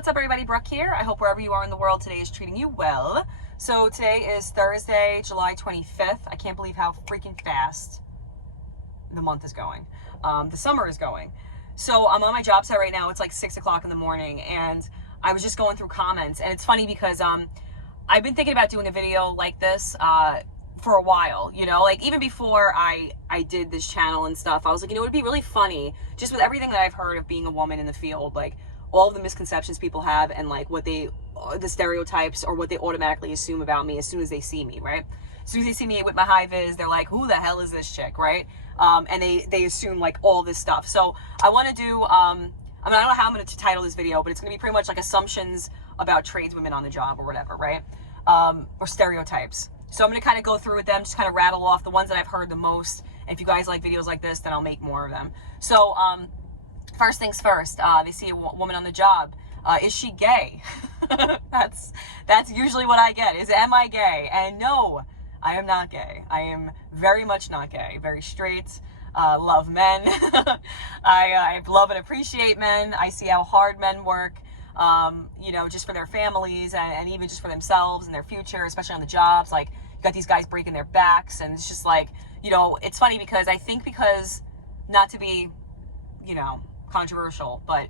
what's up everybody? Brooke here. I hope wherever you are in the world today is treating you well. So today is Thursday, July 25th. I can't believe how freaking fast the month is going. The summer is going. So I'm on my job site right now. It's like 6 o'clock in the morning and I was just going through comments, and it's funny because I've been thinking about doing a video like this for a while, you know, like even before I did this channel and stuff. I was like, you know, it'd be really funny just with everything that I've heard of being a woman in the field, like all of the misconceptions people have and like the stereotypes or what they automatically assume about me as soon as they see me, right? As soon as they see me with my high vis, they're like, who the hell is this chick, right? And they assume like all this stuff. So I want to do, I don't know how I'm going to title this video, but it's going to be pretty much like assumptions about tradeswomen on the job or whatever, right? Or stereotypes. So I'm going to kind of go through with them, just kind of rattle off the ones that I've heard the most. And if you guys like videos like this, then I'll make more of them. So, first things first, they see a woman on the job. Is she gay? That's usually what I get, is am I gay? And no, I am not gay. I am very much not gay. Very straight, love men. I love and appreciate men. I see how hard men work, you know, just for their families and even just for themselves and their future, especially on the jobs. Like, you got these guys breaking their backs, and it's just like, you know, it's funny because I think not to be, you know, controversial, but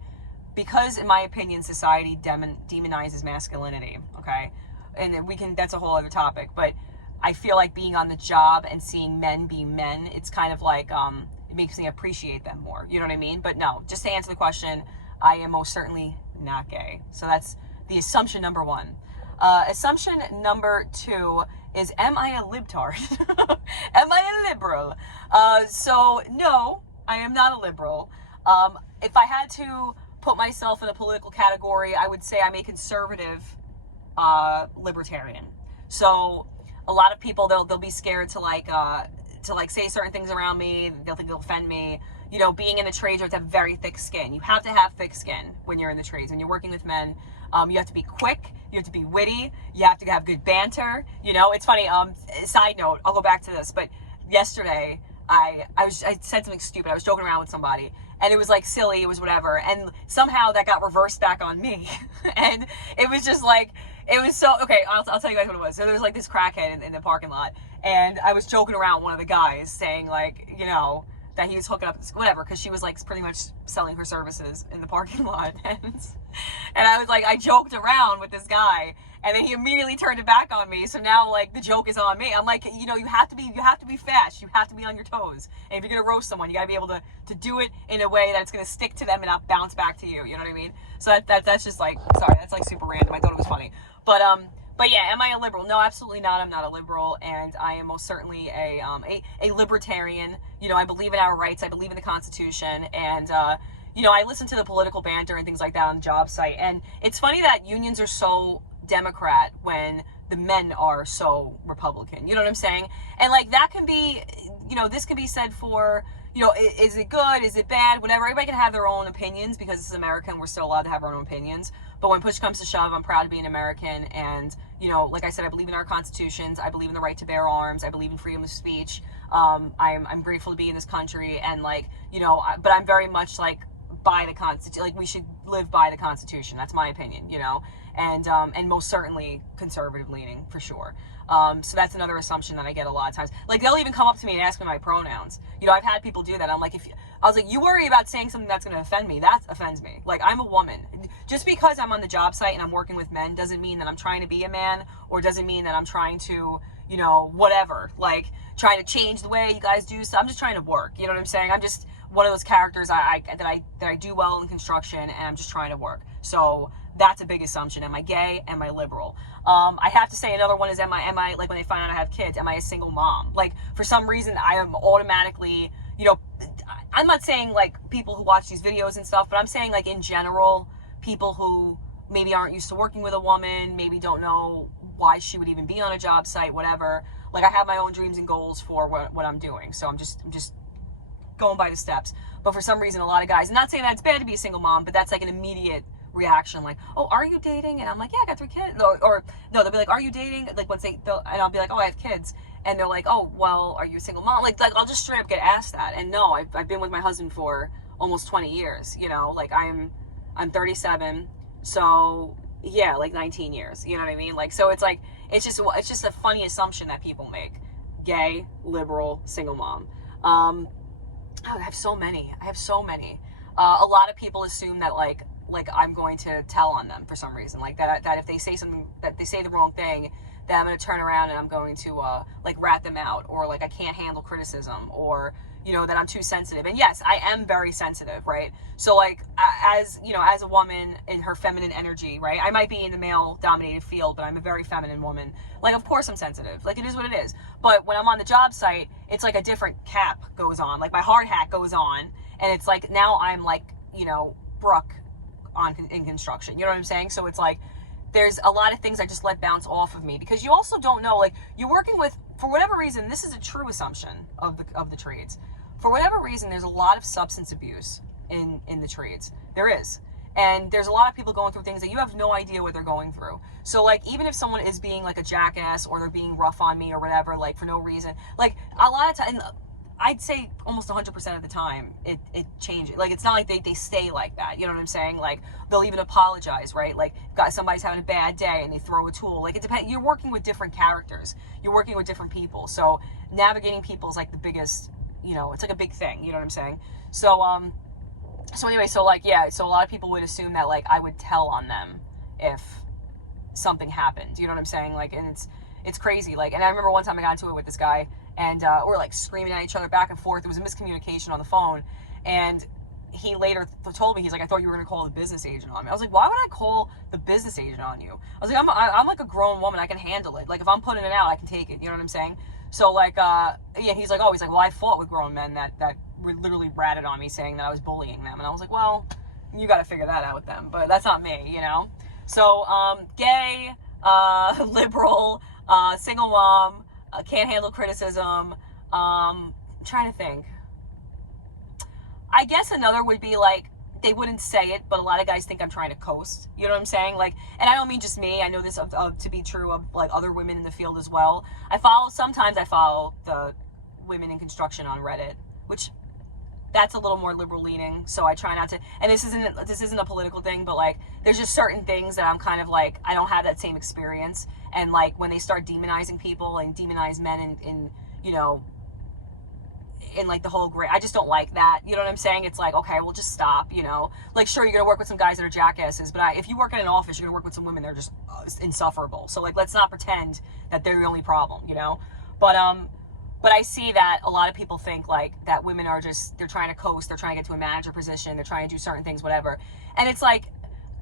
because in my opinion society demonizes masculinity, okay, and that's a whole other topic, but I feel like being on the job and seeing men be men, it's kind of like it makes me appreciate them more, you know what I mean? But no, just to answer the question, I am most certainly not gay. So that's the assumption number one. Assumption number two is, am I a libtard? Am I a liberal? So no, I am not a liberal. If I had to put myself in a political category, I would say I'm a conservative libertarian. So a lot of people, they'll be scared to say certain things around me. They'll think they'll offend me. You know, being in the trades, you have to have very thick skin. You have to have thick skin when you're in the trades. When you're working with men, you have to be quick. You have to be witty. You have to have good banter. You know, it's funny. Side note, I'll go back to this, but yesterday I said something stupid. I was joking around with somebody, and it was like silly. It was whatever, and somehow that got reversed back on me, and it was just like, it was so, okay, I'll tell you guys what it was. So there was like this crackhead in the parking lot, and I was joking around with one of the guys saying like, you know, that he was hooking up, whatever, because she was like pretty much selling her services in the parking lot, and I was like, I joked around with this guy, and then he immediately turned it back on me. So now like the joke is on me. I'm like, you know, you have to be fast. You have to be on your toes. And if you're gonna roast someone, you gotta be able to do it in a way that it's gonna stick to them and not bounce back to you. You know what I mean? So that's just like, sorry, that's like super random. I thought it was funny, but yeah, am I a liberal? No, absolutely not. I'm not a liberal, and I am most certainly a libertarian. You know, I believe in our rights. I believe in the Constitution, and you know, I listen to the political banter and things like that on the job site. And it's funny that unions are so Democrat when the men are so Republican. You know what I'm saying? And like that can be, you know, this can be said for, you know, is it good? Is it bad? Whatever. Everybody can have their own opinions because this is America and we're still allowed to have our own opinions. But when push comes to shove, I'm proud to be an American. And, you know, like I said, I believe in our constitutions. I believe in the right to bear arms. I believe in freedom of speech. I'm grateful to be in this country. And like, you know, but I'm very much like by the Constitution. Like we should live by the Constitution. That's my opinion, you know, and most certainly conservative leaning for sure. So that's another assumption that I get a lot of times. Like they'll even come up to me and ask me my pronouns. You know, I've had people do that. I'm like, I was like, you worry about saying something that's going to offend me. That offends me. Like, I'm a woman. Just because I'm on the job site and I'm working with men doesn't mean that I'm trying to be a man, or doesn't mean that I'm trying to, you know, whatever, like trying to change the way you guys do. So I'm just trying to work. You know what I'm saying? I'm just one of those characters that I do well in construction, and I'm just trying to work. So that's a big assumption. Am I gay? Am I liberal? I have to say another one is, am I like when they find out I have kids, am I a single mom? Like for some reason I am automatically, you know, I'm not saying like people who watch these videos and stuff, but I'm saying like in general, people who maybe aren't used to working with a woman, maybe don't know why she would even be on a job site, whatever. Like I have my own dreams and goals for what I'm doing. So I'm just going by the steps. But for some reason, a lot of guys, I'm not saying that it's bad to be a single mom, but that's like an immediate reaction, like, oh, are you dating? And I'm like, yeah, I got 3 kids. Or no, they'll be like, are you dating? Like and I'll be like, oh, I have kids. And they're like, oh, well, are you a single mom? Like I'll just straight up get asked that. And no, I've been with my husband for almost 20 years, you know, like I'm 37. So yeah, like 19 years. You know what I mean? Like, so it's like, it's just a funny assumption that people make. Gay, liberal, single mom. Oh, I have so many. A lot of people assume that like I'm going to tell on them for some reason, like that if they say something, that they say the wrong thing, that I'm going to turn around and I'm going to like rat them out, or like I can't handle criticism, or that I'm too sensitive. And yes, I am very sensitive, right? So like as as a woman in her feminine energy, right? I might be in the male dominated field, but I'm a very feminine woman. Like, of course I'm sensitive. Like, it is what it is. But when I'm on the job site, it's like a different cap goes on. Like, my hard hat goes on, and it's like now I'm like, Brooke in construction. You know what I'm saying? So it's like there's a lot of things I just let bounce off of me, because you also don't know, like, you're working with, for whatever reason, this is a true assumption of the trades. For whatever reason, there's a lot of substance abuse in the trades. There is. And there's a lot of people going through things that you have no idea what they're going through. So, like, even if someone is being, like, a jackass, or they're being rough on me or whatever, like, for no reason, like, a lot of times, I'd say almost 100% of the time, it changes. Like, it's not like they stay like that. You know what I'm saying? Like, they'll even apologize, right? Like, somebody's having a bad day and they throw a tool. Like, it depends. You're working with different characters. You're working with different people. So, navigating people is, like, the biggest, it's like a big thing. You know what I'm saying? So, anyway, so like, yeah, so a lot of people would assume that like I would tell on them if something happened. You know what I'm saying? Like, and it's crazy. Like, and I remember one time I got into it with this guy, and we're like screaming at each other back and forth. There was a miscommunication on the phone, and he later told me, he's like, I thought you were going to call the business agent on me. I was like, why would I call the business agent on you? I was like, I'm like a grown woman. I can handle it. Like, if I'm putting it out, I can take it. You know what I'm saying? So like, yeah, he's like, well, I fought with grown men that literally ratted on me, saying that I was bullying them. And I was like, well, you got to figure that out with them, but that's not me, So, gay, liberal, single mom, can't handle criticism. I'm trying to think. I guess another would be like, they wouldn't say it, but a lot of guys think I'm trying to coast. You know what I'm saying? Like, and I don't mean just me. I know this to be true of like other women in the field as well. Sometimes I follow the women in construction on Reddit, which that's a little more liberal leaning. So I try not to, and this isn't a political thing, but like, there's just certain things that I'm kind of like, I don't have that same experience. And like, when they start demonizing people and demonize men in like the whole I just don't like that. You know what I'm saying? It's like, okay, well, just stop, Like, sure, you're going to work with some guys that are jackasses, but if you work in an office, you're going to work with some women that are just insufferable. So, like, let's not pretend that they're the only problem, But I see that a lot of people think, like, that women are just, they're trying to coast, they're trying to get to a manager position, they're trying to do certain things, whatever. And it's like,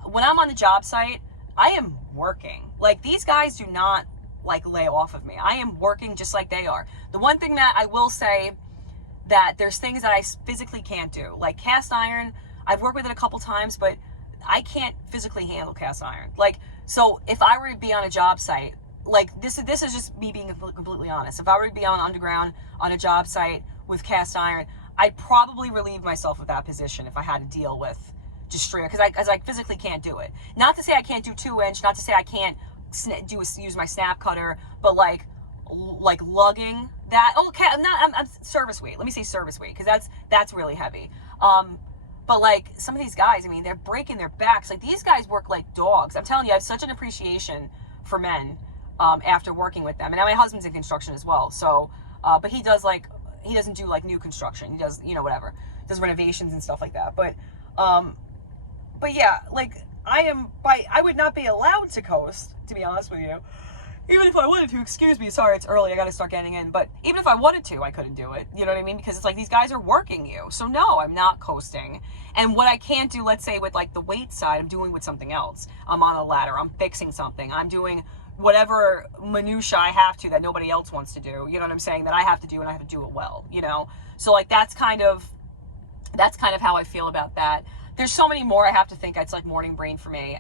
when I'm on the job site, I am working. Like, these guys do not, like, lay off of me. I am working just like they are. The one thing that I will say, that there's things that I physically can't do. Like cast iron, I've worked with it a couple times, but I can't physically handle cast iron. Like, so if I were to be on a job site, like this is just me being completely honest. If I were to be on underground on a job site with cast iron, I'd probably relieve myself of that position if I had to deal with just straight, because I physically can't do it. Not to say I can't do 2-inch, not to say I can't use my snap cutter, but like lugging that. Okay, I'm service weight. Let me say service weight, because that's really heavy. But like some of these guys, I mean, they're breaking their backs. Like, these guys work like dogs. I'm telling you, I have such an appreciation for men after working with them. And my husband's in construction as well. So, but he doesn't do like new construction. He does, whatever, does renovations and stuff like that. But yeah, like I would not be allowed to coast, to be honest with you. Even if I wanted to, excuse me, sorry, it's early, I gotta start getting in, but even if I wanted to, I couldn't do it, you know what I mean? Because it's like, these guys are working you, so no, I'm not coasting. And what I can't do, let's say with like the weight side, I'm doing with something else. I'm on a ladder, I'm fixing something, I'm doing whatever minutia I have to that nobody else wants to do, you know what I'm saying, that I have to do, and I have to do it well, So like, that's kind of how I feel about that. There's so many more I have to think. It's like morning brain for me.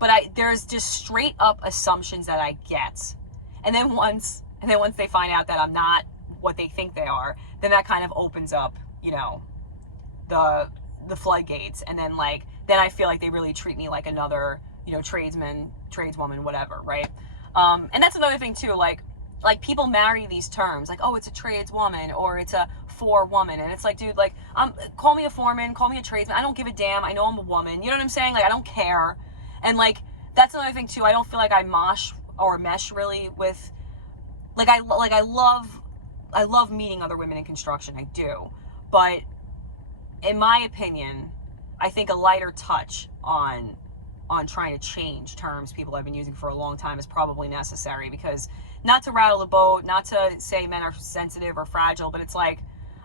But there's just straight up assumptions that I get. And then once they find out that I'm not what they think they are, then that kind of opens up, the floodgates. And then I feel like they really treat me like another, tradesman, tradeswoman, whatever, right? And that's another thing too, like people marry these terms, like, oh, it's a tradeswoman, or it's a forewoman. And it's like, dude, like, call me a foreman, call me a tradesman. I don't give a damn. I know I'm a woman. You know what I'm saying? Like, I don't care. And like, that's another thing too. I don't feel like I mosh or mesh really with, like I love meeting other women in construction. I do. But in my opinion, I think a lighter touch on trying to change terms people have been using for a long time is probably necessary, because not to rattle the boat, not to say men are sensitive or fragile, but it's like,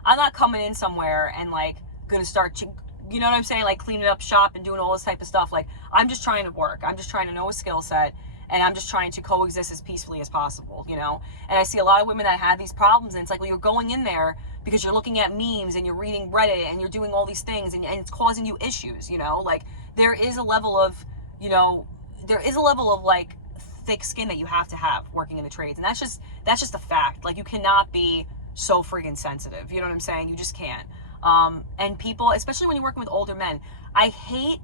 I'm not coming in somewhere and like gonna start, you know what I'm saying, like cleaning up shop and doing all this type of stuff. Like, I'm just trying to work. I'm just trying to know a skill set, and I'm just trying to coexist as peacefully as possible, you know? And I see a lot of women that have these problems, and it's like, well, you're going in there because you're looking at memes and you're reading Reddit and you're doing all these things, and it's causing you issues, you know? Like, there is a level of, you know, like thick skin that you have to have working in the trades. And that's just a fact. Like, you cannot be so friggin' sensitive. You know what I'm saying? You just can't. And people, especially when you're working with older men, I hate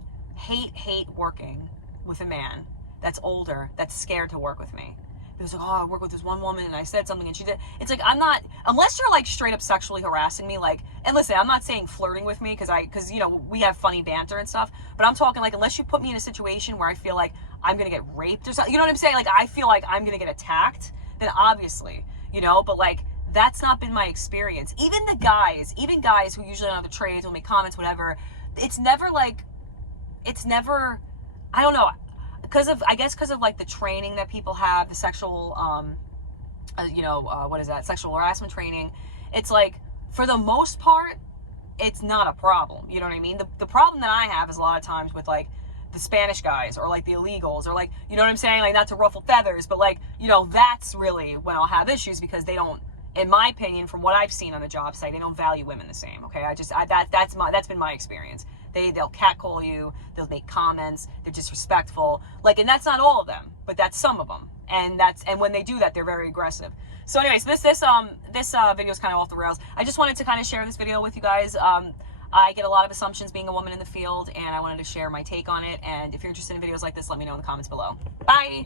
working with a man that's older, that's scared to work with me. Because like, oh, I work with this one woman and I said something and she did. It's like, I'm not, unless you're like straight up sexually harassing me, like, and listen, I'm not saying flirting with me because you know, we have funny banter and stuff, but I'm talking like, unless you put me in a situation where I feel like I'm going to get raped or something, you know what I'm saying? Like, I feel like I'm going to get attacked, then obviously, you know, but like, that's not been my experience. Even guys who usually don't have the trades will make comments, whatever. It's never, I don't know, because of like the training that people have, the sexual, sexual harassment training. It's like, for the most part, it's not a problem. You know what I mean? The problem that I have is a lot of times with like the Spanish guys or like the illegals or like, you know what I'm saying? Like, not to ruffle feathers, but like, you know, that's really when I'll have issues, because they don't, in my opinion, from what I've seen on the job site, they don't value women the same. Okay, that's been my experience. They'll catcall you, they'll make comments, they're disrespectful. Like, and that's not all of them, but that's some of them. And when they do that, they're very aggressive. So anyways, this video is kind of off the rails. I just wanted to kind of share this video with you guys. I get a lot of assumptions being a woman in the field, and I wanted to share my take on it. And if you're interested in videos like this, let me know in the comments below. Bye.